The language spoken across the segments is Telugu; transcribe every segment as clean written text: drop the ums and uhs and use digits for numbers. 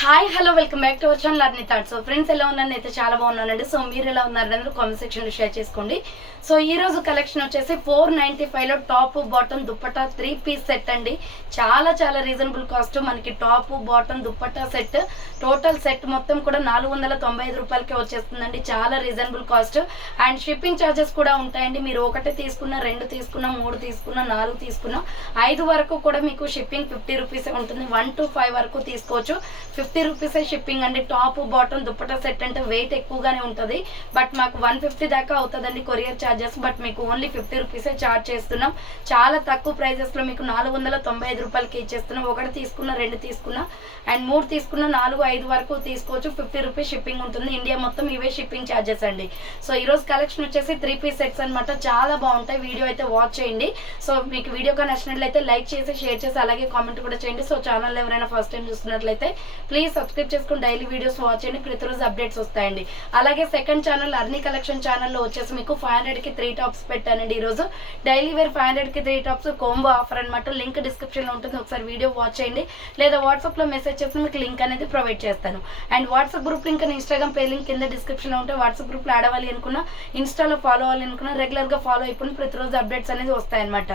Hi hello welcome back to our channel Arni thoughts. So friends ఎలా ఉన్నాను అయితే చాలా బాగున్నానండి. సో మీరు ఎలా ఉన్నారు అందరూ కామెంట్ సెక్షన్లో షేర్ చేసుకోండి. సో ఈ రోజు కలెక్షన్ వచ్చేసి 495లో top bottom dupatta 3 piece set అండి. చాలా చాలా రీజనబుల్ కాస్ట్. మనకి top bottom dupatta set total set మొత్తం కూడా 495 రూపాయలకే వచ్చేస్తుందండి. చాలా reasonable cost and shipping charges కూడా ఉంటాయండి. మీరు ఒకటి తీసుకున్నా, 2 తీసుకున్నా, 3 తీసుకున్నా, 4 తీసుకున్నా, 5 వరకు కూడా మీకు షిప్పింగ్ 50 రూపీసే ఉంటుంది. 1 to 5 వరకు తీసుకోవచ్చు. 50 రూపీసే షిప్పింగ్ అండి. టాప్ బాటమ్ దుప్పట్టా సెట్ అంటే వెయిట్ ఎక్కువగానే ఉంటుంది. బట్ మాకు 150 దాకా అవుతుందండి కొరియర్ ఛార్జెస్. బట్ మీకు ఓన్లీ 50 రూపీసే ఛార్జ్ చేస్తున్నాం. చాలా తక్కువ ప్రైజెస్లో మీకు 495 రూపాయలకి ఇచ్చేస్తున్నాం. ఒకటి తీసుకున్నా, 2 తీసుకున్నా అండ్ 3 తీసుకున్నా, 4, 5 వరకు తీసుకోవచ్చు. 50 రూపీస్ షిప్పింగ్ ఉంటుంది. ఇండియా మొత్తం ఇవే షిప్పింగ్ ఛార్జెస్ అండి. సో ఈరోజు కలెక్షన్ వచ్చేసి 3 పీస్ సెట్స్ అనమాట. చాలా బాగుంటాయి. వీడియో అయితే వాచ్ చేయండి. సో మీకు వీడియోగా నచ్చినట్లయితే లైక్ చేసి, షేర్ చేసి, అలాగే కామెంట్ కూడా చేయండి. సో ఛానల్ ఎవరైనా ఫస్ట్ టైం చూస్తున్నట్లయితే ప్లీజ్ సబ్స్క్రైబ్ చేసుకుని డైలీ వీడియోస్ వాచ్ చేయండి. ప్రతిరోజు అప్డేట్స్ వస్తాయండి. అలాగే సెకండ్ ఛానల్ అర్నీ కలెక్షన్ ఛానల్లో వచ్చేసి మీకు 500కి 3 టాప్స్ పెట్టానండి. ఈరోజు డైలీ వేర్ 500కి 3 టాప్స్ కోంబో ఆఫర్ అనమాట. లింక్ డిస్క్రిప్షన్లో ఉంటుంది. ఒకసారి వీడియో వాచ్ చేయండి. లేదా వాట్సాప్లో మెసేజ్ చేసి మీకు లింక్ అనేది ప్రొవైడ్ చేస్తాను. And WhatsApp group link and Instagram pay link కింద డిస్క్రిప్షన్లో ఉంటే వాట్సాప్ గ్రూప్లో యాడ్ అవ్వాలి అనుకున్నా, ఇన్స్టాలో ఫాలో అవ్వాలి అనుకున్నా, రెగ్యులర్గా ఫాలో అయిపోయి ప్రతిరోజు అప్డేట్స్ అనేది వస్తాయన్నమాట.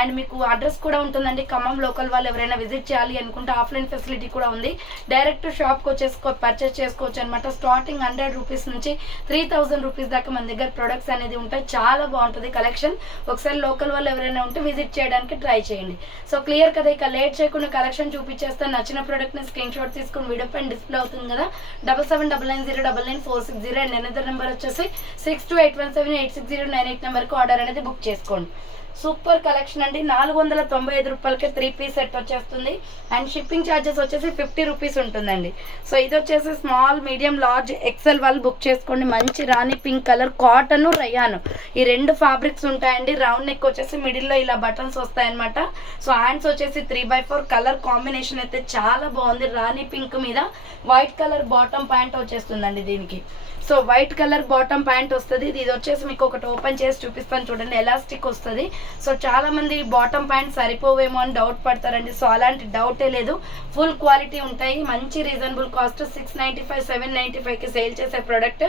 అండ్ మీకు అడ్రస్ కూడా ఉంటుందండి. ఖమ్మం లోకల్ వాళ్ళు ఎవరైనా విజిట్ చేయాలి అనుకుంటే ఆఫ్లైన్ ఫెసిలిటీ కూడా ఉంది. డైరెక్ట్ షాప్కి వచ్చేసి పర్చేస్ చేసుకోవచ్చు అనమాట. స్టార్టింగ్ 100 రూపీస్ నుంచి 3000 రూపీస్ దాకా మన దగ్గర ప్రొడక్ట్స్ అనేది ఉంటాయి. చాలా బాగుంటుంది కలెక్షన్. ఒకసారి లోకల్ వాళ్ళు ఎవరైనా ఉంటే విజిట్ చేయడానికి ట్రై చేయండి. సో క్లియర్ కదా, ఇక లేట్ చేయకుండా కలెక్షన్ చూపించేస్తాను. నచ్చిన ప్రోడక్ట్ని స్క్రీన్ షాట్ తీసుకుని వీడియో పైన డిస్ప్లే అవుతుంది కదా, 7799099460 అండ్ అనదర్ నెంబర్ వచ్చేసి 6281786098 నెంబర్కి ఆర్డర్ అనేది బుక్ చేసుకోండి. సూపర్ కలెక్షన్ అండి. 495 రూపాయలకి 3 పీస్ సెట్ వచ్చేస్తుంది. అండ్ షిప్పింగ్ ఛార్జెస్ వచ్చేసి 50 రూపీస్ ఉంటుందండి. సో ఇది వచ్చేసి స్మాల్, మీడియం, లార్జ్, ఎక్సెల్ వాళ్ళు బుక్ చేసుకోండి. మంచి రాణి పింక్ కలర్, కాటన్, రయాన్ ఈ 2 ఫ్యాబ్రిక్స్ ఉంటాయండి. రౌండ్ నెక్ వచ్చేసి మిడిల్లో ఇలా బటన్స్ వస్తాయన్నమాట. సో హ్యాండ్స్ వచ్చేసి 3/4 కలర్ కాంబినేషన్ అయితే చాలా బాగుంది. రాణి పింక్ మీద వైట్ కలర్ బాటమ్ ప్యాంట్ వచ్చేస్తుందండి దీనికి. So white colour bottom pant వస్తుంది. ఇది వచ్చేసి మీకు ఒకటి ఓపెన్ చేసి చూపిస్తాను చూడండి. ఎలాస్టిక్ వస్తుంది. సో చాలా మంది బాటమ్ ప్యాంట్ సరిపోవేమో అని డౌట్ పడతారండి. సో అలాంటి డౌటే లేదు. ఫుల్ క్వాలిటీ ఉంటాయి. మంచి రీజనబుల్ కాస్ట్. 695, 795కి సేల్ చేసే ప్రోడక్ట్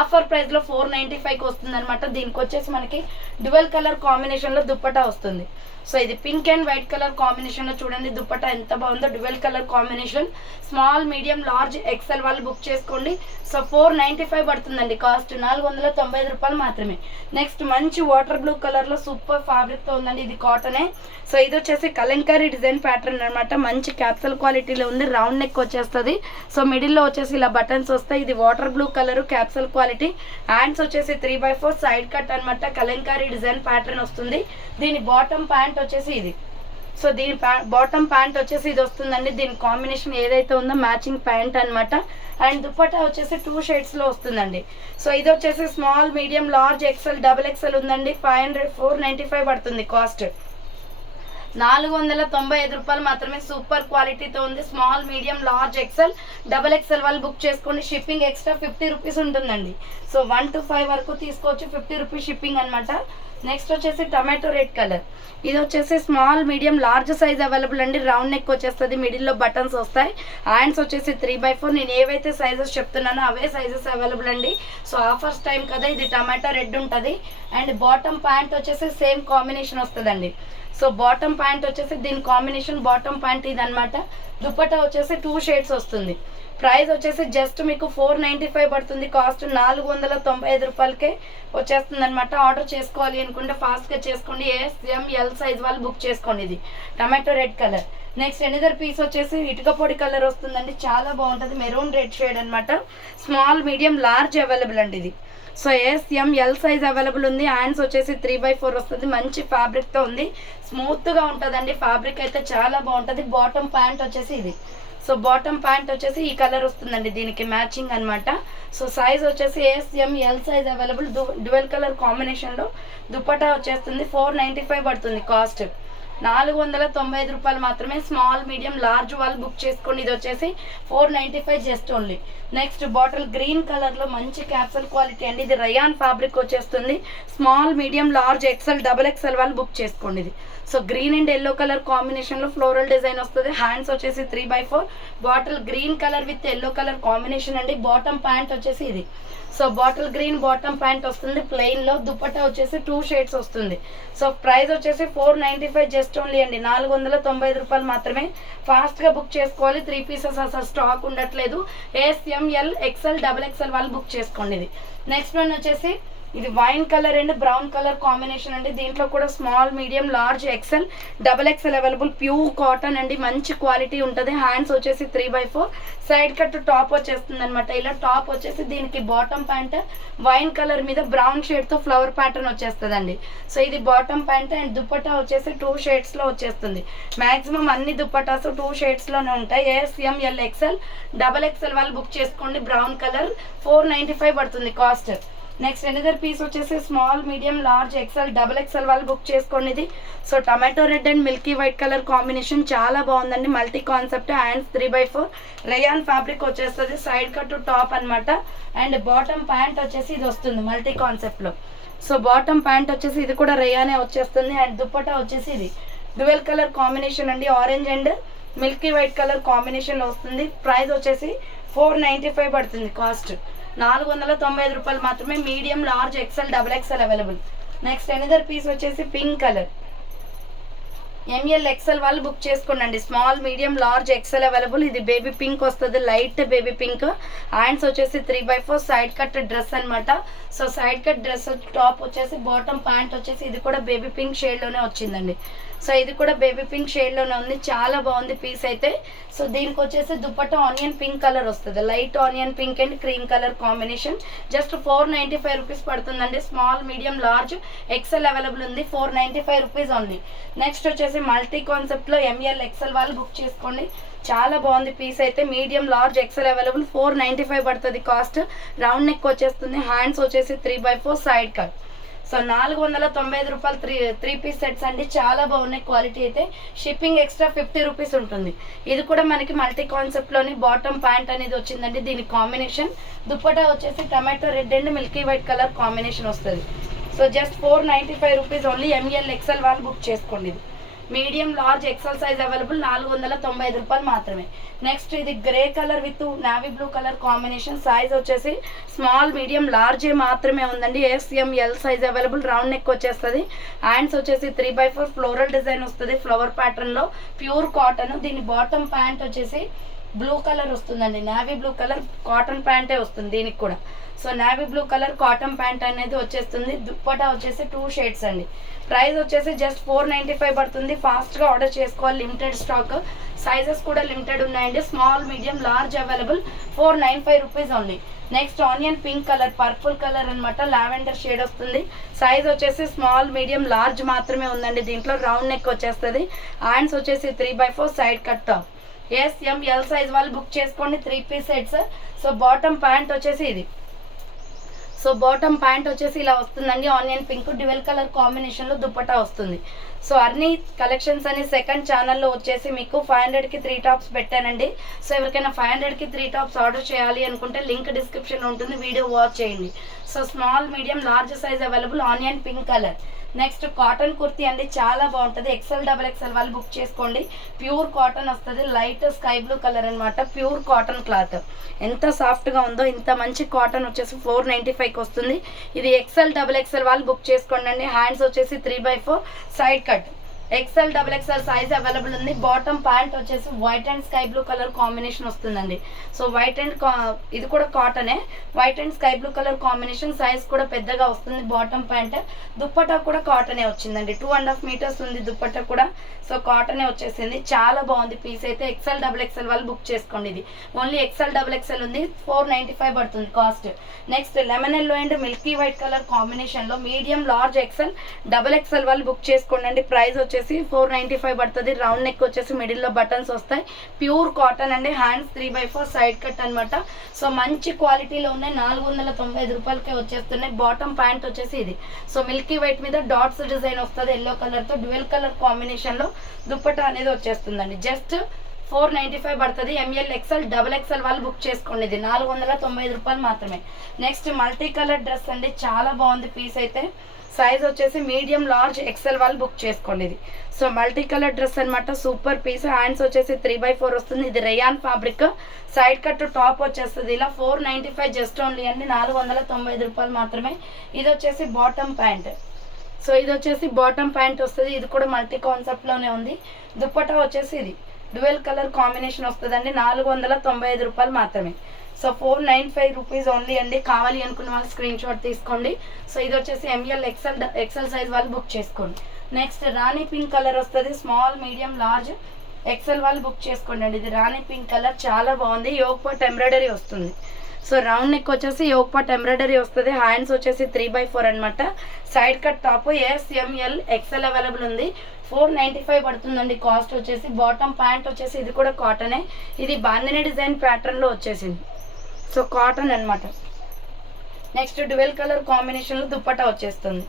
ఆఫర్ ప్రైస్లో 495కి వస్తుంది అనమాట. దీనికి వచ్చేసి మనకి డ్యువల్ కలర్ కాంబినేషన్లో దుప్పటా వస్తుంది. సో ఇది పింక్ అండ్ వైట్ కలర్ కాంబినేషన్లో చూడండి దుప్పటా ఎంత బాగుందో. Dual colour combination. Small, medium, large, XL వాళ్ళు బుక్ చేసుకోండి. సో 495 పడుతుందండి కాస్ట్. 495 రూపాయలు మాత్రమే. నెక్స్ట్ మంచి వాటర్ బ్లూ కలర్లో సూపర్ ఫ్యాబ్రిక్తో ఉందండి. ఇది కాటనే. సో ఇది వచ్చేసి కలంకారీ డిజైన్ ప్యాటర్న్ అనమాట. మంచి క్యాప్సల్ క్వాలిటీలో ఉంది. రౌండ్ నెక్ వచ్చేస్తుంది. సో మిడిల్లో వచ్చేసి ఇలా బటన్స్ వస్తాయి. ఇది water blue colour, capsule quality. Hands వచ్చేసి 3/4 సైడ్ కట్ అనమాట. కలంకారీ డిజైన్ ప్యాటర్న్ వస్తుంది. దీని బాటమ్ ప్యాంట్ వచ్చేసి ఇది. సో దీని బాటమ్ ప్యాంట్ వచ్చేసి ఇది వస్తుందండి. దీని కాంబినేషన్ ఏదైతే ఉందో మ్యాచింగ్ ప్యాంట్ అనమాట. అండ్ దుప్పట్టా వచ్చేసి 2 షేడ్స్లో వస్తుందండి. సో ఇది వచ్చేసి small, medium, large, XL, double XL ఉందండి. 495 పడుతుంది కాస్ట్. 495 రూపాయలు మాత్రమే. సూపర్ క్వాలిటీతో ఉంది. Small, medium, large, XL, double XL వాళ్ళు బుక్ చేసుకోండి. షిప్పింగ్ ఎక్స్ట్రా 50 రూపీస్ ఉంటుందండి. సో 1 to 5 వరకు తీసుకోవచ్చు. 50 రూపీస్ షిప్పింగ్ అనమాట. నెక్స్ట్ వచ్చేసి టమాటో రెడ్ కలర్. ఇది వచ్చేసి small, medium, large size available అండి. రౌండ్ నెక్ వచ్చేస్తుంది. మిడిల్లో బటన్స్ వస్తాయి. హ్యాండ్స్ వచ్చేసి 3/4. నేను ఏవైతే సైజెస్ చెప్తున్నానో అవే సైజెస్ అవైలబుల్ అండి. సో ఆఫర్స్ టైం కదా. ఇది టమాటో రెడ్ ఉంటుంది. అండ్ బాటమ్ ప్యాంట్ వచ్చేసి సేమ్ కాంబినేషన్ వస్తుందండి. సో బాటమ్ ప్యాంట్ వచ్చేసి దీని కాంబినేషన్ బాటమ్ ప్యాంట్ ఇది అనమాట. దుప్పట్టా వచ్చేసి 2 షేడ్స్ వస్తుంది. ప్రైస్ వచ్చేసి జస్ట్ మీకు 495 పడుతుంది కాస్ట్. 495 రూపాయలకే వచ్చేస్తుంది అనమాట. ఆర్డర్ చేసుకోవాలి అనుకుంటే ఫాస్ట్గా చేసుకోండి. SML సైజ్ వాళ్ళు బుక్ చేసుకోండి. ఇది tomato red colour. Next another piece వచ్చేసి ఇటుక పొడి కలర్ వస్తుందండి. చాలా బాగుంటుంది. మెరూన్ రెడ్ షేడ్ అనమాట. స్మాల్, మీడియం, లార్జ్ అవైలబుల్ అండి ఇది. సో SML సైజ్ అవైలబుల్ ఉంది. హ్యాండ్స్ వచ్చేసి 3/4 వస్తుంది. మంచి ఫ్యాబ్రిక్తో ఉంది. స్మూత్గా ఉంటుందండి. ఫ్యాబ్రిక్ అయితే చాలా బాగుంటుంది. బాటమ్ ప్యాంట్ వచ్చేసి ఇది. సో బాటమ్ ప్యాంట్ వచ్చేసి ఈ కలర్ వస్తుందండి. దీనికి మ్యాచింగ్ అనమాట. సో సైజ్ వచ్చేసి SML size available. Dual colour కాంబినేషన్లో దుప్పటా వచ్చేస్తుంది. 495 పడుతుంది కాస్ట్. రూపాయలు మాత్రమే. స్మాల్ మీడియం లార్జ్ వాళ్ళు బుక్ చేసుకోండి. ఇది వచ్చేసి 495 just only. Next bottle green colour లో మంచి క్యాప్సూల్ క్వాలిటీ అండి. ఇది రయాన్ ఫ్యాబ్రిక్ వచ్చేస్తుంది. Small medium large XL double XL వాళ్ళు బుక్ చేసుకోండి ఇది. So green and yellow colour combination లో ఫ్లోరల్ డిజైన్ వస్తుంది. హ్యాండ్స్ వచ్చేసి 3/4. Bottle green colour with yellow colour combination అండి. బాటమ్ ప్యాంట్ వచ్చేసి ఇది. So bottle green bottom pant వస్తుంది ప్లెయిన్ లో. దుపట్టా వచ్చేసి 2 షేడ్స్ వస్తుంది. సో ప్రైస్ వచ్చేసి 495 జస్ట్ ఓన్లీ అండి. 495 రూపాయలు మాత్రమే. ఫాస్ట్ గా బుక్ చేసుకోవాలి. 3 పీసెస్ అసలు స్టాక్ ఉండట్లేదు. SML XL XXL వాళ్ళు బుక్ చేసుకోండి ఇది. నెక్స్ట్ వన్ వచ్చేసి ఇది wine colour and brown colour combination అండి. దీంట్లో కూడా small medium large XL double XL available. Pure cotton అండి, మంచి క్వాలిటీ ఉంటుంది. హ్యాండ్స్ వచ్చేసి 3/4. సైడ్ కట్ టాప్ వచ్చేస్తుంది అనమాట. ఇలా టాప్ వచ్చేసి దీనికి బాటమ్ ప్యాంట్ వైన్ కలర్ మీద బ్రౌన్ షేడ్ తో ఫ్లవర్ ప్యాటర్న్ వచ్చేస్తుందండి. సో ఇది బాటమ్ ప్యాంట్ అండ్ దుపట్టా వచ్చేసి 2 షేడ్స్ లో వచ్చేస్తుంది. మాక్సిమం అన్ని దుపట్టాస్ 2 షేడ్స్ లోనే ఉంటాయి. SML XL XXL వాళ్ళు బుక్ చేసుకోండి. బ్రౌన్ కలర్ 495 పడుతుంది కాస్ట్. నెక్స్ట్ ఎనదర్ పీస్ వచ్చేసి small medium large XL double XL వాళ్ళు బుక్ చేసుకోండి ఇది. So tomato red and milky white colour combination చాలా బాగుందండి. Multi concept. Hands 3/4 rayon fabric వచ్చేస్తుంది. సైడ్ కట్ టాప్ అనమాట. అండ్ బాటమ్ ప్యాంట్ వచ్చేసి ఇది వస్తుంది మల్టీ కాన్సెప్ట్ లో. సో బాటమ్ ప్యాంట్ వచ్చేసి ఇది కూడా రేయానే వచ్చేస్తుంది. అండ్ దుపట్టా వచ్చేసి ఇది డ్యూయల్ కలర్ కాంబినేషన్ అండి. Orange and milky white colour combination లో వస్తుంది. ప్రైస్ వచ్చేసి 495 పడుతుంది కాస్ట్. 495 రూపాయలు మాత్రమే. Medium large XL double XL available. Next another piece వచ్చేసి పింక్ కలర్. ML XL వాళ్ళు బుక్ చేసుకోండి. Small medium large XL available. ఇది బేబీ పింక్ వస్తుంది, లైట్ బేబీ పింక్. హ్యాండ్స్ వచ్చేసి 3/4 సైడ్ కట్ డ్రెస్ అనమాట. So side cut dress top వచ్చేసి బాటమ్ ప్యాంట్ వచ్చేసి ఇది కూడా బేబీ పింక్ షేడ్ లోనే వచ్చిందండి. సో ఇది కూడా బేబీ పింక్ షేడ్ లోనే ఉంది. చాలా బాగుంది పీస్ అయితే. సో దీనికి వచ్చేసి దుపట్టా ఆనియన్ పింక్ కలర్ వస్తుంది. Light onion pink and cream colour combination. Just 495 rupees పడుతుందండి. Small medium large XL available ఉంది. 495 రూపీస్ ఓన్లీ. నెక్స్ట్ వచ్చేసి మల్టీ కాన్సెప్ట్ లో ML XL వాళ్ళు బుక్ చేసుకోండి. చాలా బాగుంది పీస్ అయితే. Medium large XL available. 495 పడుతుంది కాస్ట్. రౌండ్ నెక్ వచ్చేస్తుంది. హ్యాండ్స్ వచ్చేసి 3/4 సైడ్ కట్. సో 495 రూపాయలు 3 పీస్ సెట్స్ అండి. చాలా బాగున్నాయి క్వాలిటీ అయితే. షిప్పింగ్ ఎక్స్ట్రా 50 రూపీస్ ఉంటుంది. ఇది కూడా మనకి మల్టీ కాన్సెప్ట్ లోని బాటమ్ ప్యాంట్ అనేది వచ్చిందండి. దీని కాంబినేషన్ దుపట్టా వచ్చేసి tomato red and milky white colour combination వస్తుంది. So just 495 rupees only. ML XL వాళ్ళు బుక్ చేసుకోండి. ఇది medium large XL size available. 495 రూపాయలు మాత్రమే. నెక్స్ట్ ఇది grey colour with navy blue colour combination. Size వచ్చేసి స్మాల్ మీడియం లార్జ్ మాత్రమే ఉందండి. SML size available. Round neck వచ్చేస్తుంది. హ్యాండ్స్ వచ్చేసి 3/4 ఫ్లోరల్ డిజైన్ వస్తుంది ఫ్లవర్ ప్యాటర్న్ లో. Pure cotton. దీని బాటమ్ ప్యాంట్ వచ్చేసి బ్లూ కలర్ వస్తుందండి. నావీ బ్లూ కలర్ కాటన్ ప్యాంటే వస్తుంది దీనికి కూడా. So navy blue colour cotton pant అనేది వచ్చేస్తుంది. దుప్పటా వచ్చేసి 2 షేడ్స్ అండి. ప్రైస్ వచ్చేసి జస్ట్ 495 పడుతుంది. ఫాస్ట్ గా ఆర్డర్ చేసుకోవాలి. Limited stock. సైజెస్ కూడా లిమిటెడ్ ఉన్నాయండి. Small medium large available. 495 rupees only. Next onion pink colour purple colour అనమాట. లావెండర్ షేడ్ వస్తుంది. సైజ్ వచ్చేసి స్మాల్ మీడియం లార్జ్ మాత్రమే ఉందండి. దీంట్లో రౌండ్ నెక్ వచ్చేస్తుంది. హ్యాండ్స్ వచ్చేసి 3/4 side cut top. SML size వాళ్ళు బుక్ చేసుకోండి. 3 piece sets. So bottom pant వచ్చేసి ఇది. సో బాటమ్ ప్యాంట్ వచ్చేసి ఇలా వస్తుందండి. Onion pink dual colour combination లో దుపట్టా వస్తుంది. సో అన్ని కలెక్షన్స్ అని సెకండ్ ఛానల్లో వచ్చేసి మీకు 500కి 3 టాప్స్ పెట్టానండి. సో ఎవరికైనా 500కి 3 టాప్స్ ఆర్డర్ చేయాలి అనుకుంటే లింక్ డిస్క్రిప్షన్ ఉంటుంది. వీడియో వాచ్ చేయండి. So small medium large size available. Onion pink colour. Next cotton kurti అండి. చాలా బాగుంటుంది. XL XXL వాళ్ళు బుక్ చేసుకోండి. ప్యూర్ కాటన్ వస్తుంది. లైట్ స్కై బ్లూ కలర్ అనమాట. Pure cotton cloth. ఎంత సాఫ్ట్ గా ఉందో. ఇంత మంచి కాటన్ వచ్చేసి 495కి వస్తుంది. ఇది XL XXL వాళ్ళు బుక్ చేసుకోండి అండి. హ్యాండ్స్ వచ్చేసి 3/4 side cut. XL XXL size available ఉంది. బాటమ్ ప్యాంట్ వచ్చేసి white and sky blue colour combination వస్తుందండి. సో వైట్ అండ్ ఇది కూడా కాటనే. White and sky blue colour combination. Size కూడా పెద్దగా వస్తుంది. Bottom pant. దుప్పట్టా కూడా కాటనే వచ్చిందండి. 2.5 మీటర్స్ ఉంది దుప్పట్టా కూడా. సో కాటనే వచ్చేసింది. చాలా బాగుంది పీస్ అయితే. XL XXL వాళ్ళు బుక్ చేసుకోండి. ఇది ఓన్లీ XL XXL ఉంది. 495 పడుతుంది cost. Next lemon yellow and milky white colour combination లో మీడియం లార్జ్ XL XXL వాళ్ళు బుక్ చేసుకోండి అండి. ప్రైస్ వచ్చేసి వచ్చేసి 495 పడుతుంది. రౌండ్ నెక్ వచ్చేసి మిడిల్లో బటన్స్ వస్తాయి. ప్యూర్ కాటన్ అండి. హ్యాండ్స్ 3/4 సైడ్ కట్ అనమాట. సో మంచి క్వాలిటీలో ఉన్నాయి. 495 రూపాయలకే వచ్చేస్తున్నాయి. బాటమ్ ప్యాంట్ వచ్చేసి ఇది. సో మిల్కీ వైట్ మీద డాట్స్ డిజైన్ వస్తుంది ఎల్లో కలర్తో. డ్యూయల్ కలర్ కాంబినేషన్లో దుప్పట్టా అనేది వచ్చేస్తుందండి. జస్ట్ 495 పడుతుంది. ఎంఎల్ ఎక్స్ఎల్ డబుల్ ఎక్స్ఎల్ వాళ్ళు బుక్ చేసుకోండి. ఇది 495 రూపాయలు మాత్రమే. నెక్స్ట్ మల్టీ కలర్ డ్రెస్ అండి. చాలా బాగుంది పీస్ అయితే. సైజ్ వచ్చేసి మీడియం లార్జ్ ఎక్స్ఎల్ వాళ్ళు బుక్ చేసుకోండి. ఇది సో మల్టీ కలర్ డ్రెస్ అనమాట. Super piece. హ్యాండ్స్ వచ్చేసి 3/4 వస్తుంది. ఇది rayon fabric. Side cut top వచ్చేస్తుంది. ఇలా 495 జస్ట్ ఓన్లీ అండి. 495 రూపాయలు మాత్రమే. ఇది వచ్చేసి బాటమ్ ప్యాంట్. సో ఇది వచ్చేసి బాటమ్ ప్యాంట్ వస్తుంది. ఇది కూడా మల్టీ కాన్సెప్ట్లోనే ఉంది. దుప్పటా వచ్చేసి ఇది డ్యూయల్ కలర్ కాంబినేషన్ వస్తుందండి. 495 రూపాయలు మాత్రమే. సో 495 రూపీస్ ఓన్లీ అండి. కావాలి అనుకున్న వాళ్ళు స్క్రీన్ షాట్ తీసుకోండి. సో ఇది వచ్చేసి ఎంఎల్ ఎక్స్ఎల్ సైజ్ వాళ్ళు బుక్ చేసుకోండి. నెక్స్ట్ రాణి పింక్ కలర్ వస్తుంది. స్మాల్ మీడియం లార్జ్ ఎక్స్ఎల్ వాళ్ళు బుక్ చేసుకోండి అండి. ఇది రాణి పింక్ కలర్ చాలా బాగుంది. యోగ్ పార్ట్ ఎంబ్రాయిడరీ వస్తుంది. సో రౌండ్ నెక్ వచ్చేసి యోగ్ పార్ట్ ఎంబ్రాయిడరీ వస్తుంది. హ్యాండ్స్ వచ్చేసి 3/4 అనమాట. Side cut top S M L XL available ఉంది. 495 పడుతుందండి కాస్ట్ వచ్చేసి. బాటమ్ ప్యాంట్ వచ్చేసి ఇది కూడా కాటనే. ఇది బాందిని డిజైన్ ప్యాటర్న్లో వచ్చేసింది. సో కాటన్ అనమాట. నెక్స్ట్ డ్యూయల్ కలర్ కాంబినేషన్లో దుప్పట్టా వచ్చేస్తుంది.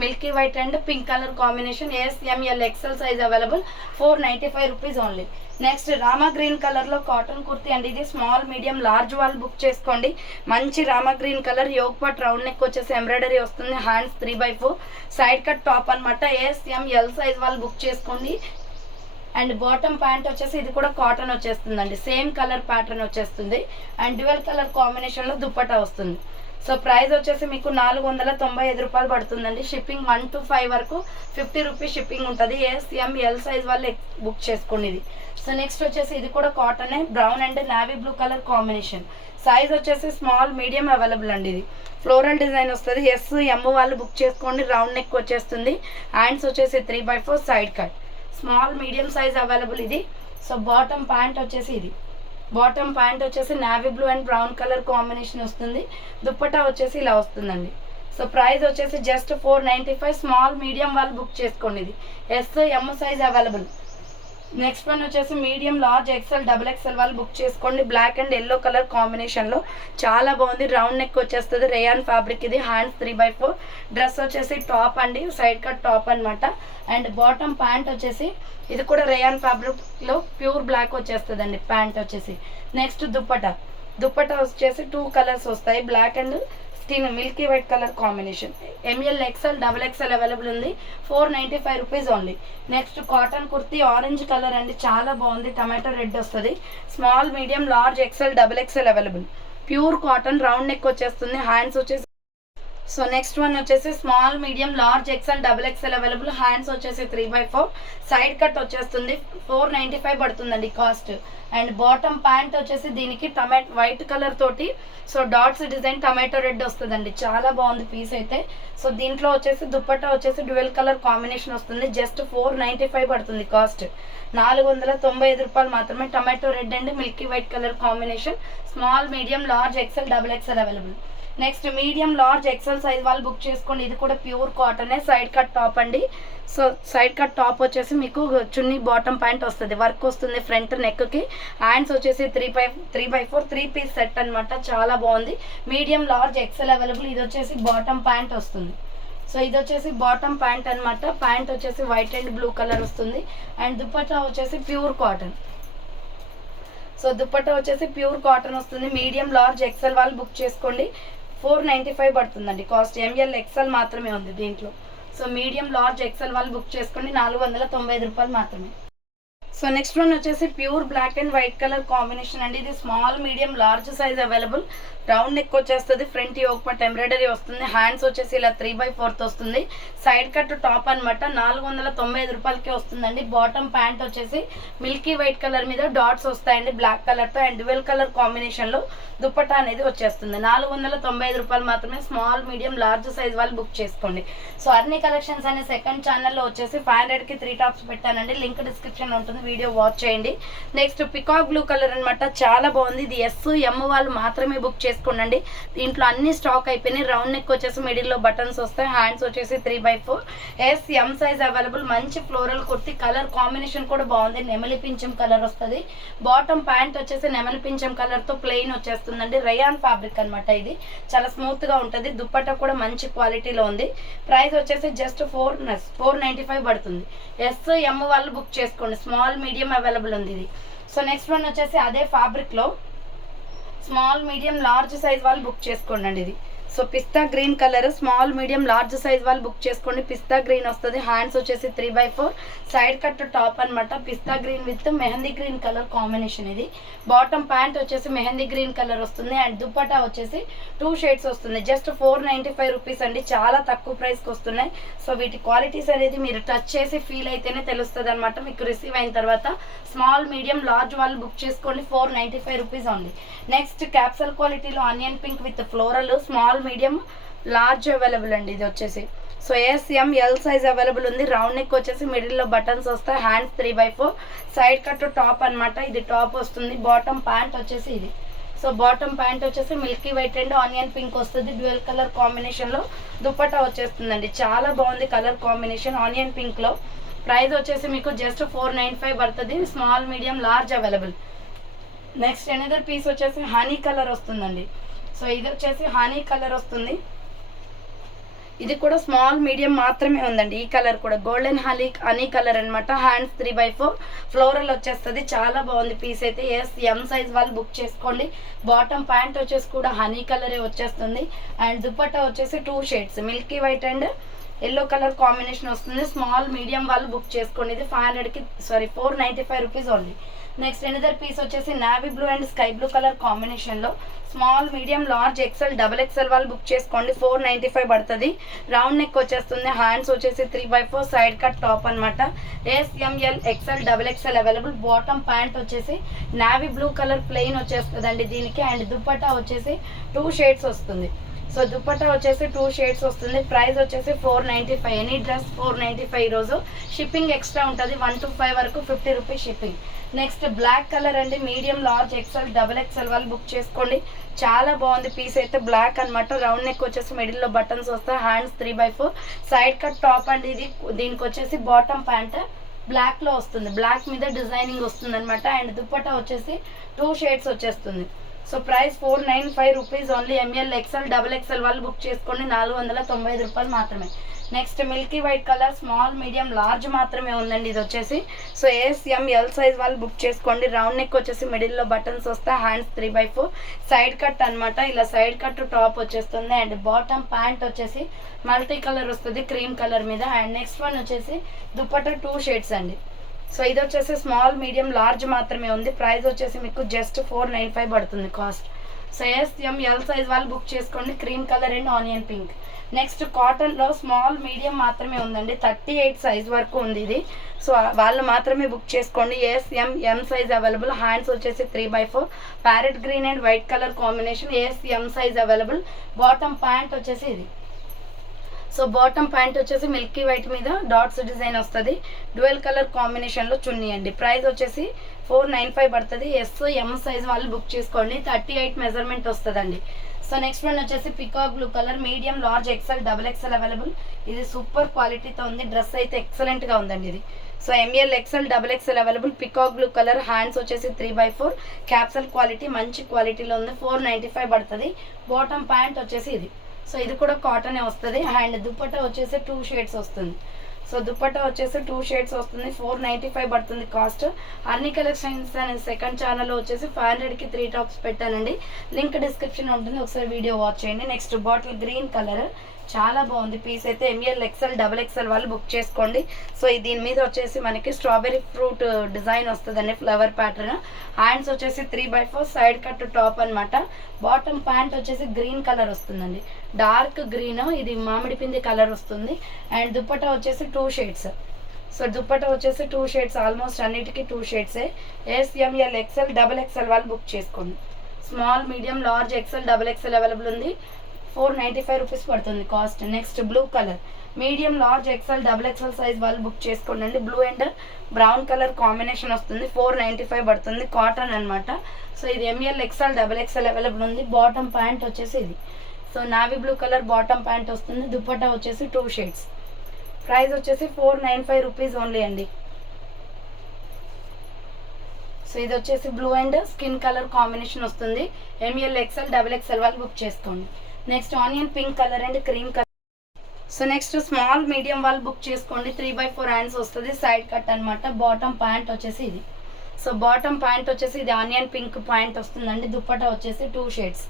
Milky white and pink colour combination. S M L XL size available. 495 rupees only. Next Rama green కలర్లో కాటన్ కుర్తీ అండి. ఇది స్మాల్ మీడియం లార్జ్ వాళ్ళు బుక్ చేసుకోండి. మంచి Rama green colour. Yoke part round neck వచ్చేసి ఎంబ్రాయిడరీ వస్తుంది. హ్యాండ్స్ 3/4 సైడ్ కట్ టాప్ అనమాట. ఎస్ఎంఎల్ సైజ్ వాళ్ళు బుక్ చేసుకోండి. అండ్ బాటమ్ ప్యాంట్ వచ్చేసి ఇది కూడా కాటన్ వచ్చేస్తుందండి. సేమ్ కలర్ ప్యాటర్న్ వచ్చేస్తుంది. అండ్ డ్యూయల్ కలర్ కాంబినేషన్లో దుప్పట్టా వస్తుంది. సో ప్రైస్ వచ్చేసి మీకు 495 రూపాయలు పడుతుందండి. షిప్పింగ్ 1 to 5 వరకు 50 రూపీస్ షిప్పింగ్ ఉంటుంది. ఎస్ఎంఎల్ సైజ్ వాళ్ళు బుక్ చేసుకోండి ఇది. సో నెక్స్ట్ వచ్చేసి ఇది కూడా కాటనే. Brown and navy blue colour combination. Size వచ్చేసి స్మాల్ మీడియం అవైలబుల్ అండి. ఇది ఫ్లోరల్ డిజైన్ వస్తుంది. ఎం వాళ్ళు బుక్ చేసుకోండి. రౌండ్ నెక్ వచ్చేస్తుంది. హ్యాండ్స్ వచ్చేసి 3/4 side cut. Small medium size available ఇది. సో బాటమ్ ప్యాంట్ వచ్చేసి ఇది. బాటమ్ ప్యాంట్ వచ్చేసి navy blue and brown colour combination వస్తుంది. దుప్పట్టా వచ్చేసి ఇలా వస్తుందండి. సో ప్రైస్ వచ్చేసి జస్ట్ 495. స్మాల్ మీడియం వాళ్ళు బుక్ చేసుకోండి. ఇది M size available. Next one వచ్చేసి medium large XL double XL వాళ్ళు బుక్ చేసుకోండి. బ్లాక్ అండ్ ఎల్లో కలర్ కాంబినేషన్లో చాలా బాగుంది. రౌండ్ నెక్ వచ్చేస్తుంది. రేయాన్ ఫ్యాబ్రిక్ ఇది. హ్యాండ్స్ 3/4. డ్రెస్ వచ్చేసి టాప్ అండి. సైడ్ కట్ టాప్ అనమాట. అండ్ బాటమ్ ప్యాంట్ వచ్చేసి ఇది కూడా రేయాన్ ఫ్యాబ్రిక్లో ప్యూర్ బ్లాక్ వచ్చేస్తుంది అండి ప్యాంట్ వచ్చేసి. నెక్స్ట్ దుప్పటా వచ్చేసి 2 కలర్స్ వస్తాయి. Black and milky white colour combination. ML XL double XL available ఉంది. 495 rupees only. Next cotton kurti orange colour అండి. చాలా బాగుంది. టమాటో రెడ్ వస్తుంది. Small medium large XL double XL available. Pure cotton. Round neck వచ్చేస్తుంది. హ్యాండ్స్ వచ్చేసి సో నెక్స్ట్ వన్ వచ్చేసి small medium large XL double XL available. Hands వచ్చేసి 3/4 సైడ్ కట్ వచ్చేస్తుంది. 495 పడుతుందండి కాస్ట్. అండ్ బాటమ్ ప్యాంట్ వచ్చేసి దీనికి వైట్ కలర్ తోటి so dots design tomato red వస్తుందండి. చాలా బాగుంది పీస్ అయితే. సో దీంట్లో వచ్చేసి దుప్పట్టా వచ్చేసి డ్యూయల్ కలర్ కాంబినేషన్ వస్తుంది. జస్ట్ 495 పడుతుంది కాస్ట్. 495 రూపాయలు మాత్రమే. Tomato red and milky white colour combination. Small medium large XL double XL available. Next medium large XL size వాళ్ళు బుక్ చేసుకోండి. ఇది కూడా ప్యూర్ కాటనే. సైడ్ కట్ టాప్ అండి. సో సైడ్ కట్ టాప్ వచ్చేసి మీకు చున్నీ బాటమ్ ప్యాంట్ వస్తుంది. వర్క్ వస్తుంది ఫ్రంట్ నెక్కి. హ్యాండ్స్ వచ్చేసి 3/4 3 పీస్ సెట్ అనమాట. చాలా బాగుంది. Medium large XL available. ఇది వచ్చేసి బాటమ్ ప్యాంట్ వస్తుంది. సో ఇది వచ్చేసి బాటమ్ ప్యాంట్ అనమాట. ప్యాంట్ వచ్చేసి వైట్ అండ్ బ్లూ కలర్ వస్తుంది. అండ్ దుపట్టా వచ్చేసి ప్యూర్ కాటన్. సో దుపట్టా వచ్చేసి ప్యూర్ కాటన్ వస్తుంది. మీడియం లార్జ్ ఎక్స్ఎల్ వాళ్ళు బుక్ చేసుకోండి. 495 పడుతుందండి కాస్ట్. ఎంఎల్ ఎక్స్ఎల్ మాత్రమే ఉంది దీంట్లో. సో మీడియం లార్జ్ ఎక్స్ఎల్ వాళ్ళు బుక్ చేసుకోండి. 495 రూపాయలు మాత్రమే. సో నెక్స్ట్ వన్ వచ్చేసి pure black and white colour combination అండి. ఇది small medium large size available. Round neck వచ్చేస్తుంది. ఫ్రంట్ యోగ్ పార్ట్ ఎంబ్రాయిడరీ వస్తుంది. హ్యాండ్స్ వచ్చేసి ఇలా 3/4 వస్తుంది. సైడ్ కట్ టాప్ అనమాట. 495 రూపాయలకే వస్తుందండి. బాటమ్ ప్యాంట్ వచ్చేసి మిల్కీ వైట్ కలర్ మీద డాట్స్ వస్తాయండి బ్లాక్ కలర్తో. అండ్ డ్యూయల్ కలర్ కాంబినేషన్లో దుపట్టా అనేది వచ్చేస్తుంది. 495 రూపాయలు మాత్రమే. స్మాల్ మీడియం లార్జ్ సైజ్ వాళ్ళు బుక్ చేసుకోండి. సో అన్ని కలెక్షన్స్ అనే సెకండ్ ఛానల్లో వచ్చేసి 500కి 3 టాప్స్ పెట్టానండి. లింక్ డిస్క్రిప్షన్లో ఉంటుంది. వీడియో వాచ్ చేయండి. నెక్స్ట్ పికాక్ బ్లూ కలర్ అనమాట, చాలా బాగుంది. ఇది ఎం వాళ్ళు మాత్రమే బుక్ చేసుకోండి. దీంట్లో అన్ని స్టాక్ అయిపోయినాయి. రౌండ్ నెక్ వచ్చేసి మిడిల్లో బటన్స్ వస్తాయి. హ్యాండ్స్ వచ్చేసి 3/4. ఎం సైజ్ అవైలబుల్. మంచి ఫ్లోరల్ కుర్తి, కలర్ కాంబినేషన్ కూడా బాగుంది. నెమలి పింఛం కలర్ వస్తుంది. బాటమ్ ప్యాంట్ వచ్చేసి నెమలి పింఛం కలర్ తో ప్లెయిన్ వచ్చేస్తుందండి. రయాన్ ఫ్యాబ్రిక్ అనమాట. ఇది చాలా స్మూత్ గా ఉంటుంది. దుప్పట్టా కూడా మంచి క్వాలిటీలో ఉంది. ప్రైస్ వచ్చేసి జస్ట్ 495 పడుతుంది. ఎం వాళ్ళు బుక్ చేసుకోండి. స్మాల్ మీడియం అవైలబుల్ ఉంది ఇది. సో నెక్స్ట్ వన్ వచ్చేసి అదే ఫ్యాబ్రిక్ లో స్మాల్ మీడియం లార్జ్ సైజ్ వాళ్ళు బుక్ చేసుకోండి. ఇది so pista green colour, small medium large size వాళ్ళు బుక్ చేసుకోండి. పిస్తా గ్రీన్ వస్తుంది. హ్యాండ్స్ వచ్చేసి 3/4. సైడ్ కట్ టాప్ అనమాట. Pista green with mehndi green colour combination ఇది. బాటమ్ ప్యాంట్ వచ్చేసి మెహందీ గ్రీన్ కలర్ వస్తుంది. అండ్ దుపట్టా వచ్చేసి 2 షేడ్స్ వస్తుంది. జస్ట్ 495 రూపీస్ అండి. చాలా తక్కువ ప్రైస్కి వస్తున్నాయి. సో వీటి క్వాలిటీస్ అనేది మీరు టచ్ చేసి ఫీల్ అయితేనే తెలుస్తుంది అనమాట. మీకు రిసీవ్ అయిన తర్వాత స్మాల్ మీడియం లార్జ్ వాళ్ళు బుక్ చేసుకోండి. 495 రూపీస్ ఉంది. నెక్స్ట్ క్యాప్సల్ క్వాలిటీలో onion pink with floral, small medium large available అండి. ఇది వచ్చేసి సో ఎల్ సైజ్ అవైలబుల్ ఉంది. రౌండ్ నెక్ వచ్చేసి మిడిల్లో బటన్స్ వస్తాయి. హ్యాండ్స్ 3/4. సైడ్ కట్ టాప్ అనమాట. ఇది టాప్ వస్తుంది. బాటమ్ ప్యాంట్ వచ్చేసి ఇది. సో బాటమ్ ప్యాంట్ వచ్చేసి milky white and onion pink వస్తుంది. డ్యూయల్ కలర్ కాంబినేషన్ లో దుపట్టా వచ్చేస్తుందండి. చాలా బాగుంది కలర్ కాంబినేషన్ ఆనియన్ పింక్ లో. ప్రైస్ వచ్చేసి మీకు జస్ట్ 495 పడుతుంది. Small medium large available. Next another piece వచ్చేసి హనీ కలర్ వస్తుందండి. సో ఇది వచ్చేసి హనీ కలర్ వస్తుంది. ఇది కూడా స్మాల్ మీడియం మాత్రమే ఉందండి. ఈ కలర్ కూడా గోల్డెన్ హనీ కలర్ అనమాట. హ్యాండ్స్ 3/4. ఫ్లోరల్ వచ్చేస్తుంది. చాలా బాగుంది పీస్ అయితే. ఎం సైజ్ వాళ్ళు బుక్ చేసుకోండి. బాటమ్ ప్యాంట్ వచ్చేసి కూడా హనీ కలరే వచ్చేస్తుంది. అండ్ దుపట్టా వచ్చేసి 2 shades milky white and yellow colour combination వస్తుంది. స్మాల్ మీడియం వాళ్ళు బుక్ చేసుకోండి. ఇది 495 rupees only. Next another piece వచ్చేసి navy blue and sky blue colour combination లో స్మాల్ మీడియం లార్జ్ XL వాళ్ళు బుక్ చేసుకోండి. 495 పడుతుంది. రౌండ్ నెక్ వచ్చేస్తుంది. హ్యాండ్స్ వచ్చేసి 3/4. సైడ్ కట్ టాప్ అనమాట. SML XL available. Bottom pant వచ్చేసి నావీ బ్లూ కలర్ ప్లెయిన్ వచ్చేస్తుందండి దీనికి. అండ్ దుపట్టా వచ్చేసి 2 షేడ్స్ వస్తుంది. సో దుపట్టా వచ్చేసి 2 షేడ్స్ వస్తుంది. ప్రైస్ వచ్చేసి 495. Any dress 495. ఈరోజు షిప్పింగ్ ఎక్స్ట్రా ఉంటుంది. 1 to 5 వరకు 50 rupees shipping. Next black colour అండి. మీడియం లార్జ్ XL వాళ్ళు బుక్ చేసుకోండి. చాలా బాగుంది పీస్ అయితే. బ్లాక్ అనమాట. రౌండ్ నెక్ వచ్చేసి మిడిల్లో బటన్స్ వస్తాయి. హ్యాండ్స్ 3/4. సైడ్ కట్ టాప్ అండి ఇది. దీనికి వచ్చేసి బాటమ్ ప్యాంట్ బ్లాక్ లో వస్తుంది. బ్లాక్ మీద డిజైనింగ్ వస్తుంది అనమాట. అండ్ దుపట్టా వచ్చేసి 2 షేడ్స్ వచ్చేస్తుంది. So price 495 rupees only. ML XL వాళ్ళు బుక్ చేసుకోండి. 495 రూపాయలు మాత్రమే. Next Milky white colour small medium large మాత్రమే ఉందండి ఇది వచ్చేసి. సో ఎల్ సైజ్ వాళ్ళు బుక్ చేసుకోండి. రౌండ్ నెక్ వచ్చేసి మిడిల్లో బటన్స్ వస్తాయి. హ్యాండ్స్ 3/4. సైడ్ కట్ అనమాట. ఇలా సైడ్ కట్ టాప్ వచ్చేస్తుంది. అండ్ బాటమ్ ప్యాంట్ వచ్చేసి మల్టీ కలర్ వస్తుంది క్రీమ్ కలర్ మీద. అండ్ నెక్స్ట్ వన్ వచ్చేసి దుపట్టా 2 షేడ్స్ అండి. సో ఇది వచ్చేసి స్మాల్ మీడియం లార్జ్ మాత్రమే ఉంది. ప్రైస్ వచ్చేసి మీకు జస్ట్ 495 పడుతుంది కాస్ట్. సో ఎల్ సైజ్ వాళ్ళు బుక్ చేసుకోండి. Cream colour and onion pink. Next cotton లో స్మాల్ మీడియం మాత్రమే ఉందండి. 38 సైజ్ వరకు ఉంది ఇది. సో వాళ్ళు మాత్రమే బుక్ చేసుకోండి. ఎం సైజ్ అవైలబుల్. హ్యాండ్స్ వచ్చేసి 3/4. Parrot green and white colour combination. M size available. Bottom pant వచ్చేసి ఇది. సో బాటమ్ ప్యాంట్ వచ్చేసి మిల్కీ వైట్ మీద డాట్స్ డిజైన్ వస్తుంది. డ్యూయల్ కలర్ కాంబినేషన్ లో చున్నీ అండి. ప్రైస్ వచ్చేసి 495 పడుతుంది. ఎం సైజ్ వాళ్ళు బుక్ చేసుకోండి. 38 మెజర్మెంట్ వస్తుందండి. సో నెక్స్ట్ వన్ వచ్చేసి peacock blue colour medium large XL available. ఇది సూపర్ క్వాలిటీతో ఉంది. డ్రెస్ అయితే ఎక్సలెంట్ గా ఉందండి ఇది. So ML XL available. Peacock blue colour. Hands వచ్చేసి 3/4. క్యాప్సల్ క్వాలిటీ మంచి క్వాలిటీలో ఉంది. 495 పడుతుంది. బాటమ్ ప్యాంట్ వచ్చేసి ఇది. సో ఇది కూడా కాటనే వస్తుంది. అండ్ దుపట్టా వచ్చేసి 2 షేడ్స్ వస్తుంది. సో దుపట్టా వచ్చేసి 2 షేడ్స్ వస్తుంది. 495 పడుతుంది కాస్ట్. అన్ని కలెక్షన్స్ అనే సెకండ్ ఛానల్లో వచ్చేసి 500కి 3 టాప్స్ పెట్టానండి. లింక్ డిస్క్రిప్షన్ ఉంటుంది. ఒకసారి వీడియో వాచ్ చేయండి. నెక్స్ట్ బాటిల్ గ్రీన్ కలర్ చాలా బాగుంది పీస్ అయితే. ML XL వాళ్ళు బుక్ చేసుకోండి. సో దీని మీద వచ్చేసి మనకి స్ట్రాబెర్రీ ఫ్రూట్ డిజైన్ వస్తుందండి. Flower pattern. హ్యాండ్స్ వచ్చేసి 3/4. సైడ్ కట్ టాప్ అనమాట. బాటమ్ ప్యాంట్ వచ్చేసి గ్రీన్ కలర్ వస్తుందండి. Dark green. ఇది మామిడి పిండి కలర్ వస్తుంది. అండ్ దుపట్టా వచ్చేసి 2 షేడ్స్. సో దుపట్టా వచ్చేసి 2 షేడ్స్. ఆల్మోస్ట్ అన్నిటికీ 2 షేడ్సే. ML XL వాళ్ళు బుక్ చేసుకోండి. Small medium large XL available ఉంది. 495 రూపీస్ పడుతుంది cost. Next blue colour medium large XL double XL size వాళ్ళు బుక్ చేసుకోండి. Blue and brown colour combination వస్తుంది. 495 పడుతుంది. కాటన్ అనమాట. సో ఇది ML XL double XL available ఉంది. బాటమ్ ప్యాంట్ వచ్చేసి ఇది. So navy blue colour bottom pant వస్తుంది. దుపట్టా వచ్చేసి 2 షేడ్స్. ప్రైస్ వచ్చేసి 495 రూపీస్ ఓన్లీ అండి. సో ఇది వచ్చేసి blue and skin colour combination వస్తుంది. ఎంఎల్ ఎక్సెల్ డబుల్ ఎక్సెల్ వాళ్ళు బుక్ చేసుకోండి. Next onion pink colour and cream colour. So next small medium వాళ్ళు బుక్ చేసుకోండి. 3/4 హ్యాండ్స్ వస్తుంది. సైడ్ కట్ అనమాట. బాటమ్ ప్యాంట్ వచ్చేసి ఇది. సో బాటమ్ ప్యాంట్ వచ్చేసి ఇది ఆనియన్ పింక్ ప్యాంట్ వస్తుందండి. దుపట్టా వచ్చేసి 2 షేడ్స్.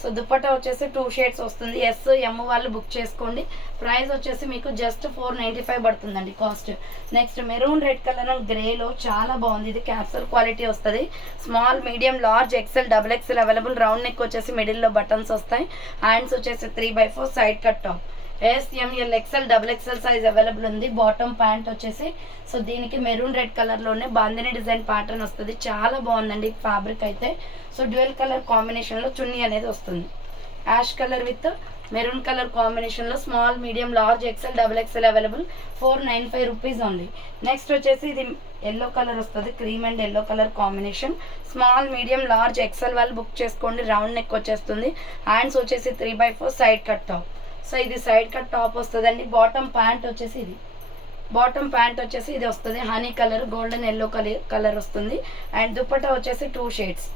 సో దుపట్టా వచ్చేసి 2 షేడ్స్ వస్తుంది. ఎస్ ఎమ్ వాళ్ళు బుక్ చేసుకోండి. ప్రైస్ వచ్చేసి మీకు జస్ట్ 495 పడుతుందండి cost. Next maroon red colour and గ్రేలో చాలా బాగుంది. ఇది క్యాప్సూల్ క్వాలిటీ వస్తుంది. Small medium large XL double XL available. Round neck వచ్చేసి మిడిల్లో బటన్స్ వస్తాయి. హ్యాండ్స్ వచ్చేసి 3/4 side cut top. S M L XL double XL size available ఉంది. బాటమ్ ప్యాంట్ వచ్చేసి సో దీనికి మెరూన్ రెడ్ కలర్లోనే బాందిని డిజైన్ ప్యాటర్న్ వస్తుంది. చాలా బాగుందండి ఫ్యాబ్రిక్ అయితే. సో డ్యూయల్ కలర్ కాంబినేషన్లో చున్నీ అనేది వస్తుంది. Ash colour with maroon colour కాంబినేషన్లో small medium large XL double XL available. 495 rupees only. Next వచ్చేసి ఇది ఎల్లో కలర్ వస్తుంది. Cream and yellow colour combination. Small medium large XL వాళ్ళు బుక్ చేసుకోండి. రౌండ్ నెక్ వచ్చేస్తుంది. హ్యాండ్స్ వచ్చేసి 3/4 సైడ్ కట్ టాప్. సో ఇది సైడ్ కట్ టాప్ వస్తుందండి. బాటమ్ ప్యాంట్ వచ్చేసి ఇది. బాటమ్ ప్యాంట్ వచ్చేసి ఇది వస్తుంది. Honey colour golden yellow colour వస్తుంది. అండ్ దుపట్టా వచ్చేసి 2 షేడ్స్.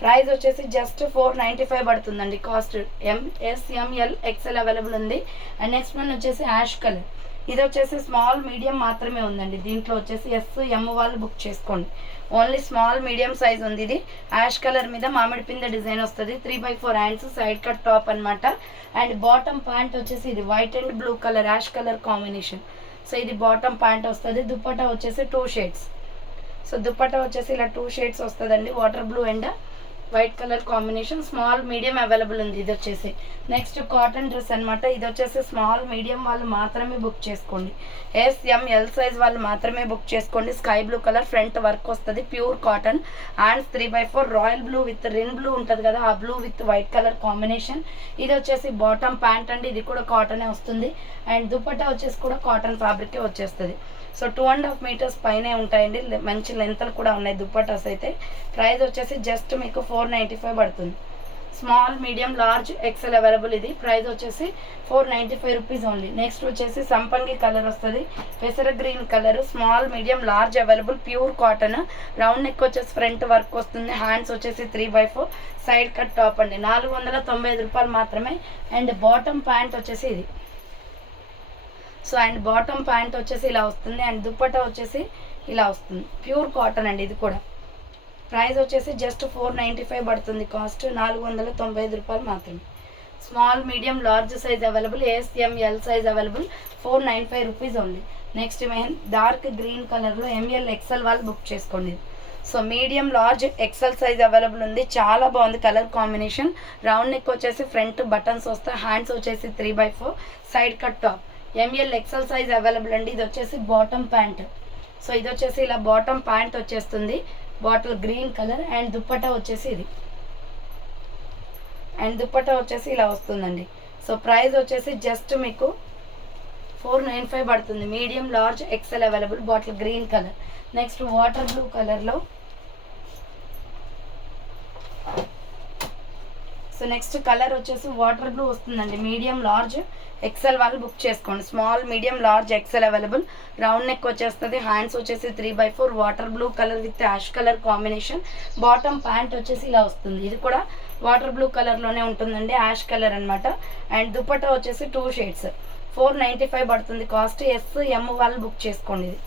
ప్రైస్ వచ్చేసి జస్ట్ 495 పడుతుందండి కాస్ట్. ఎంఎస్ఎంఎల్ ఎక్సెల్ అవైలబుల్ ఉంది. అండ్ నెక్స్ట్ వన్ వచ్చేసి యాష్ కలర్. ఇది వచ్చేసి స్మాల్ మీడియం మాత్రమే ఉందండి. దీంట్లో వచ్చేసి ఎస్ ఎమ్ వాళ్ళు బుక్ చేసుకోండి. ఓన్లీ స్మాల్ మీడియం సైజ్ ఉంది. ఇది యాష్ కలర్ మీద మామిడి పింద డిజైన్ వస్తుంది. 3/4 హ్యాండ్స్ సైడ్ కట్ టాప్ అనమాట. అండ్ బాటమ్ ప్యాంట్ వచ్చేసి ఇది white and blue colour ash colour combination. So ఇది బాటమ్ ప్యాంట్ వస్తుంది. దుపట్టా వచ్చేసి 2 షేడ్స్. సో దుపట్టా వచ్చేసి ఇలా 2 షేడ్స్ వస్తుందండి. Water blue and white colour combination. Small medium available ఉంది. ఇది వచ్చేసి నెక్స్ట్ కాటన్ డ్రెస్ అనమాట. ఇది వచ్చేసి స్మాల్ మీడియం వాళ్ళు మాత్రమే బుక్ చేసుకోండి. ఎస్ఎంఎల్ సైజ్ వాళ్ళు మాత్రమే బుక్ చేసుకోండి. Sky blue colour front work వస్తుంది. Pure cotton. Hands 3/4 royal blue with Rin blue ఉంటుంది కదా, ఆ blue with white colour combination. ఇది వచ్చేసి బాటమ్ ప్యాంట్ అండి. ఇది కూడా కాటనే వస్తుంది. అండ్ దుపట్టా వచ్చేసి కూడా కాటన్ ఫ్యాబ్రికే వచ్చేస్తుంది. సో 2.5 మీటర్స్ పైనే ఉంటాయండి. మంచి లెంత్లు కూడా ఉన్నాయి దుపట్టాస్ అయితే. ప్రైస్ వచ్చేసి జస్ట్ మీకు 495 పడుతుంది. Small medium large XL available. ఇది ప్రైస్ వచ్చేసి 495 రూపీస్ ఓన్లీ. నెక్స్ట్ వచ్చేసి సంపంగి కలర్ వస్తుంది. పెసర green colour. Small medium large available. Pure cotton. Round neck వచ్చేసి ఫ్రంట్ వర్క్ వస్తుంది. హ్యాండ్స్ వచ్చేసి 3/4 సైడ్ కట్ టాప్ అండి. 495 రూపాయలు మాత్రమే. అండ్ బాటమ్ ప్యాంట్ వచ్చేసి ఇది. సో అండ్ బాటమ్ ప్యాంట్ వచ్చేసి ఇలా వస్తుంది. అండ్ దుపట్టా వచ్చేసి ఇలా వస్తుంది. ప్యూర్ కాటన్ అండి ఇది కూడా. ప్రైస్ వచ్చేసి జస్ట్ 495 పడుతుంది కాస్ట్. 495 రూపాయలు మాత్రమే. Small medium large size available. SML size available. 495 rupees only. Next dark green కలర్లో ఎంఎల్ ఎక్సెల్ వాళ్ళు బుక్ చేసుకోండి. So medium large XL size available ఉంది. చాలా బాగుంది కలర్ కాంబినేషన్. రౌండ్ నెక్ వచ్చేసి ఫ్రంట్ బటన్స్ వస్తాయి. హ్యాండ్స్ వచ్చేసి 3/4 side cut top. ML XL size available అండి. ఇది వచ్చేసి బాటమ్ ప్యాంట్. సో ఇది వచ్చేసి ఇలా బాటమ్ ప్యాంట్ వచ్చేస్తుంది. Bottle green colour. And dupatta వచ్చేసి ఇది. అండ్ దుపట్టా వచ్చేసి ఇలా వస్తుందండి. సో ప్రైస్ వచ్చేసి జస్ట్ మీకు 495 పడుతుంది. Medium large XL available. Bottle green colour. Next water blue కలర్లో. సో నెక్స్ట్ కలర్ వచ్చేసి వాటర్ బ్లూ వస్తుందండి. మీడియం లార్జ్ ఎక్సెల్ వాళ్ళు బుక్ చేసుకోండి. Small medium large XL available. Round neck వచ్చేస్తుంది. హ్యాండ్స్ వచ్చేసి 3/4 water blue colour with ash colour combination. Bottom pant వచ్చేసి ఇలా వస్తుంది. ఇది కూడా వాటర్ బ్లూ కలర్లోనే ఉంటుందండి. యాష్ కలర్ అనమాట. అండ్ దుపట్టా వచ్చేసి 2 షేడ్స్. 495 పడుతుంది కాస్ట్. ఎస్ఎమ్ వాళ్ళు బుక్ చేసుకోండి. ఇది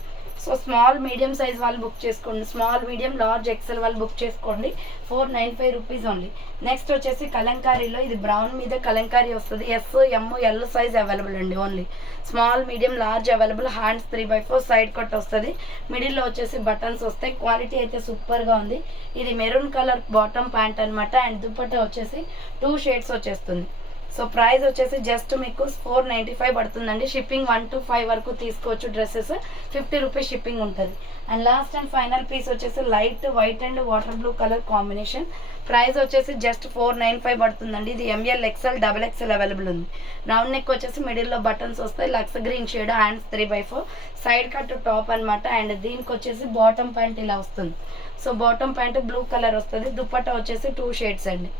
సో స్మాల్ మీడియం సైజ్ వాళ్ళు బుక్ చేసుకోండి. స్మాల్ మీడియం లార్జ్ ఎక్సెల్ వాళ్ళు బుక్ చేసుకోండి. 495 రూపీస్ ఓన్లీ. నెక్స్ట్ వచ్చేసి కలంకారీలో ఇది బ్రౌన్ మీద కలంకారీ వస్తుంది. ఎస్ఎంఎల్ సైజ్ అవైలబుల్ అండి. Only small medium large available. Hands 3/4 side cut వస్తుంది. మిడిల్లో వచ్చేసి బటన్స్ వస్తాయి. క్వాలిటీ అయితే సూపర్గా ఉంది. ఇది మెరూన్ కలర్ బాటమ్ ప్యాంట్ అనమాట. అండ్ దుపట్టా వచ్చేసి 2 షేడ్స్ వచ్చేస్తుంది. సో ప్రైస్ వచ్చేసి జస్ట్ మీకు 495 పడుతుందండి. షిప్పింగ్ 1 to 5 వరకు తీసుకోవచ్చు. డ్రెస్సెస్ 50 రూపీస్ షిప్పింగ్ ఉంటుంది. And last and final piece వచ్చేసి light white and water blue colour combination. Price వచ్చేసి జస్ట్ 495 పడుతుందండి. ఇది ML XL XXL అవైలబుల్ ఉంది. రౌండ్ నెక్ వచ్చేసి మిడిల్లో బటన్స్ వస్తాయి. లక్స్ green shade, hands 3/4, side cut top అనమాట. అండ్ దీనికి వచ్చేసి బాటమ్ ప్యాంట్ ఇలా వస్తుంది. So bottom pant blue colour వస్తుంది. దుపట్టా వచ్చేసి 2 షేడ్స్ అండి.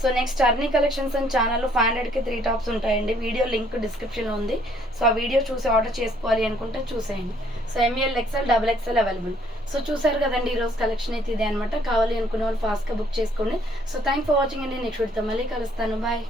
సో నెక్స్ట్ అర్నీ కలెక్షన్స్ అండ్ ఛానల్లో 500కి 3 టాప్స్ ఉంటాయండి. వీడియో లింక్ డిస్క్రిప్షన్లో ఉంది. సో ఆ వీడియో చూసి ఆర్డర్ చేసుకోవాలి అనుకుంటే చూసేయండి. So ML XL XXL available. So చూసారు కదండి, ఈరోజు కలెక్షన్ అయితే ఇదే అనమాట. కావాలి అనుకునే వాళ్ళు ఫాస్ట్గా బుక్ చేసుకోండి. సో థ్యాంక్ ఫర్ వాచింగ్ అండి. నెక్స్ట్ వీడియోతో మళ్ళీ కలుస్తాను. బాయ్.